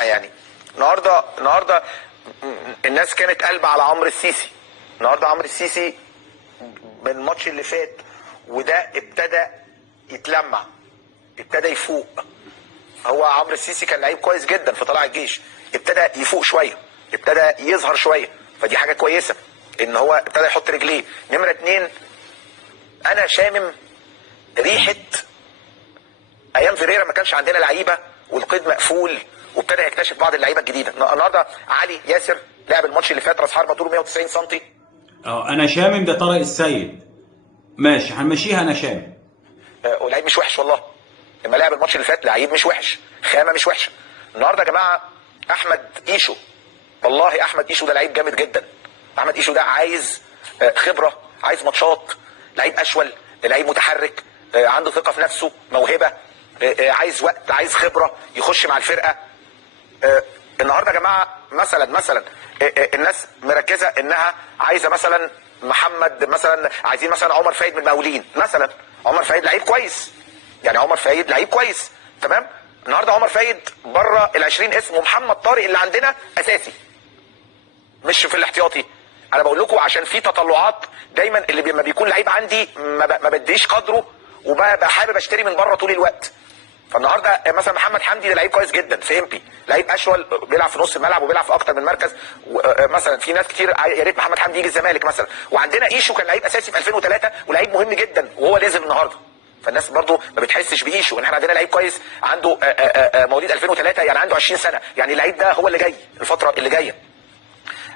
بصراحه يعني النهارده الناس كانت قلبة على عمرو السيسي. النهارده عمرو السيسي من الماتش اللي فات وده ابتدى يتلمع، ابتدى يفوق. هو عمرو السيسي كان لعيب كويس جدا في طلائع الجيش، ابتدى يفوق شويه، ابتدى يظهر شويه، فدي حاجه كويسه ان هو ابتدى يحط رجليه. نمره 2، انا شامم ريحه ايام فيريرا ما كانش عندنا لعيبه والقيد مقفول وابتدى يكتشف بعض اللعيبه الجديده. النهارده علي ياسر لعب الماتش اللي فات راس حربه طوله 190 سم. انا شامم ده طارق السيد، ماشي هنمشيها. انا شامم ولعيب مش وحش والله. لما لعب الماتش اللي فات لعيب مش وحش، خامه مش وحشه. النهارده يا جماعه احمد ايشو، والله احمد ايشو ده لعيب جامد جدا. احمد ايشو ده عايز خبره، عايز ماتشات، لعيب اشول، لعيب متحرك، عنده ثقه في نفسه، موهبه، عايز وقت، عايز خبره يخش مع الفرقه. النهارده يا جماعه مثلا الناس مركزه انها عايزه مثلا محمد، مثلا عايزين مثلا عمر فايد من المقاولين مثلا. عمر فايد لعيب كويس، يعني عمر فايد لعيب كويس تمام. النهارده عمر فايد بره ال20 اسم، ومحمد طارق اللي عندنا اساسي مش في الاحتياطي. انا بقول لكم عشان في تطلعات دايما، اللي لما بيكون لعيب عندي ما بديش قدره وببقى حابب اشتري من بره طول الوقت. فالنهارده مثلا محمد حمدي ده لعيب كويس جدا في امبي، لعيب اشول بيلعب في نص الملعب وبيلعب في اكتر من مركز. مثلا في ناس كتير يا ريت محمد حمدي يجي الزمالك مثلا. وعندنا ايشو كان لعيب اساسي في 2003 ولعيب مهم جدا وهو نازل النهارده. فالناس برضو ما بتحسش بايشو ان احنا عندنا لعيب كويس عنده مواليد 2003، يعني عنده 20 سنه، يعني اللعيب ده هو اللي جاي الفتره اللي جايه.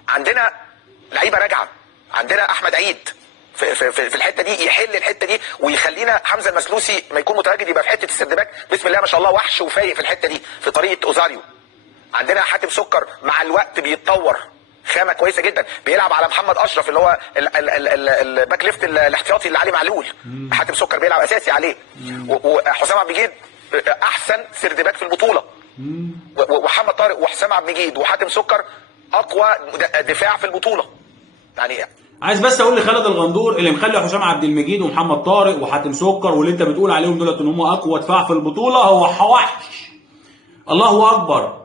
عندنا لعيبه راجعه، عندنا احمد عيد في الحته دي يحل الحته دي ويخلينا حمزه المسلوسي ما يكون متواجد يبقى في حته السردباك بسم الله ما شاء الله وحش وفايق في الحته دي في طريقه اوزاريو. عندنا حاتم سكر مع الوقت بيتطور، خامه كويسه جدا، بيلعب على محمد اشرف اللي هو الباك ليفت الاحتياطي اللي علي معلول. حاتم سكر بيلعب اساسي عليه. وحسام عبد المجيد احسن سردباك في البطوله. ومحمد طارق وحسام عبد المجيد وحاتم سكر اقوى دفاع في البطوله. يعني عايز بس اقول لخالد الغندور اللي مخلي حسام عبد المجيد ومحمد طارق وحاتم سكر واللي انت بتقول عليهم دولت ان هم اقوى دفاع في البطوله، هو وحش. الله اكبر.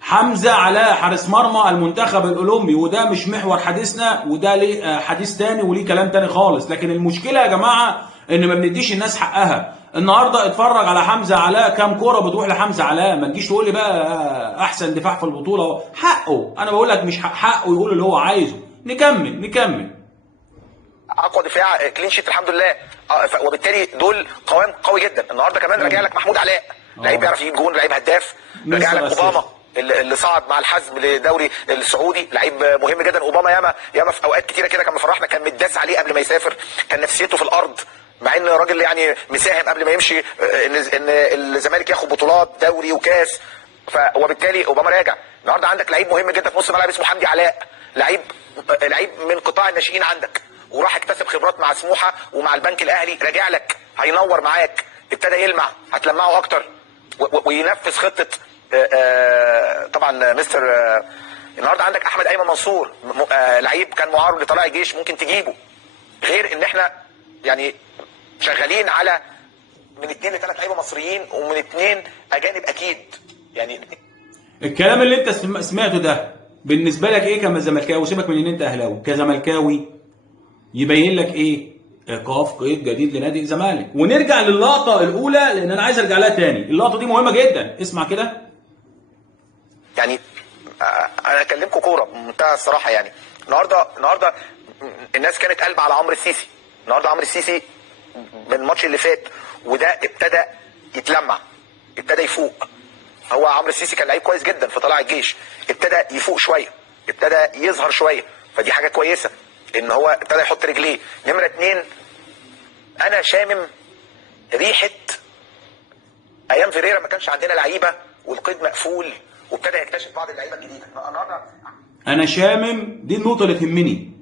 حمزه علاء حارس مرمى المنتخب الاولمبي، وده مش محور حديثنا، وده ليه حديث تاني وليه كلام تاني خالص. لكن المشكله يا جماعه ان ما بنديش الناس حقها. النهارده اتفرج على حمزه علاء، كام كوره بتروح لحمزه علاء. ما تجيش تقول لي بقى احسن دفاع في البطوله، حقه. انا بقول لك مش حقه يقول اللي هو عايزه. نكمل. اقوى دفاع كلين شيت الحمد لله. وبالتالي دول قوام قوي جدا. النهارده كمان راجع لك محمود علاء، لعيب بيعرف يجيب جون، لعيب هداف. راجع لك اوباما اللي صعد مع الحزم للدوري السعودي، لعيب مهم جدا. اوباما ياما في اوقات كتيره كده كان مفرحنا، كان متداس عليه قبل ما يسافر، كان نفسيته في الارض، مع ان راجل يعني مساهم قبل ما يمشي ان الزمالك ياخد بطولات دوري وكاس. وبالتالي اوباما راجع. النهارده عندك لعيب مهم جدا في نص الملعب اسمه حمدي علاء، لعيب من قطاع الناشئين عندك، وراح اكتسب خبرات مع سموحه ومع البنك الاهلي. راجع لك هينور معاك، ابتدى يلمع، هتلمعه اكتر وينفذ خطه. طبعا مستر. النهارده عندك احمد ايمن منصور، لعيب كان معار لطلائع الجيش، ممكن تجيبه. غير ان احنا يعني شغالين على من 2 ل3 لعيبه مصريين ومن 2 اجانب اكيد. يعني الكلام اللي انت سمعته ده بالنسبه لك ايه كزملكاوي؟ سيبك من ان انت اهلاوي، كزملكاوي يبين لك ايه؟ ايقاف قيد جديد لنادي الزمالك. ونرجع للقطه الاولى لان انا عايز ارجع لها تاني. اللقطه دي مهمه جدا، اسمع كده. يعني انا اكلمكم كوره بمنتهى الصراحه. يعني النهارده الناس كانت قلبة على عمرو السيسي. النهارده عمرو السيسي من الماتش اللي فات وده ابتدى يتلمع، ابتدى يفوق. هو عمرو السيسي كان لعيب كويس جدا في طلائع الجيش، ابتدى يفوق شويه، ابتدى يظهر شويه، فدي حاجه كويسه ان هو ابتدى يحط رجليه. نمره 2، انا شامم ريحه ايام فيريرا ما كانش عندنا لعيبه والقيد مقفول وابتدى يكتشف بعض اللعيبه الجديده. النهارده انا شامم، دي النقطه اللي تهمني،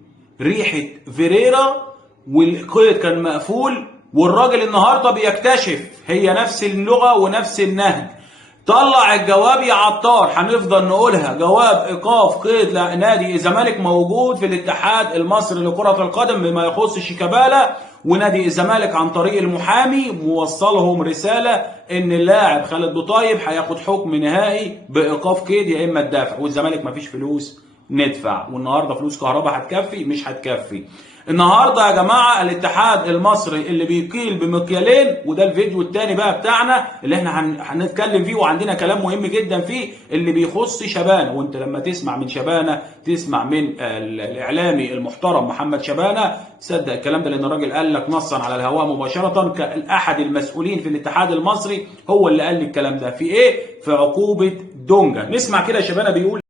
ريحه فيريرا والقيد كان مقفول، والراجل النهارده بيكتشف. هي نفس اللغه ونفس النهج. طلع الجواب يا عطار، هنفضل نقولها. جواب ايقاف قيد نادي الزمالك موجود في الاتحاد المصري لكره القدم بما يخص شيكابالا، ونادي الزمالك عن طريق المحامي موصلهم رساله ان اللاعب خالد بوطيب هياخد حكم نهائي بايقاف قيد يا اما تدافع، والزمالك مفيش فلوس ندفع، والنهارده فلوس كهرباء هتكفي مش هتكفي. النهارده يا جماعه الاتحاد المصري اللي بيقيل بمكيالين، وده الفيديو الثاني بقى بتاعنا اللي احنا هنتكلم فيه وعندنا كلام مهم جدا فيه اللي بيخص شبانه. وانت لما تسمع من شبانه تسمع من الاعلامي المحترم محمد شبانه، صدق الكلام ده لان الراجل قال لك نصا على الهواء مباشره كاحد المسؤولين في الاتحاد المصري، هو اللي قال لي الكلام ده في ايه؟ في عقوبه دونجا. نسمع كده شبانه بيقول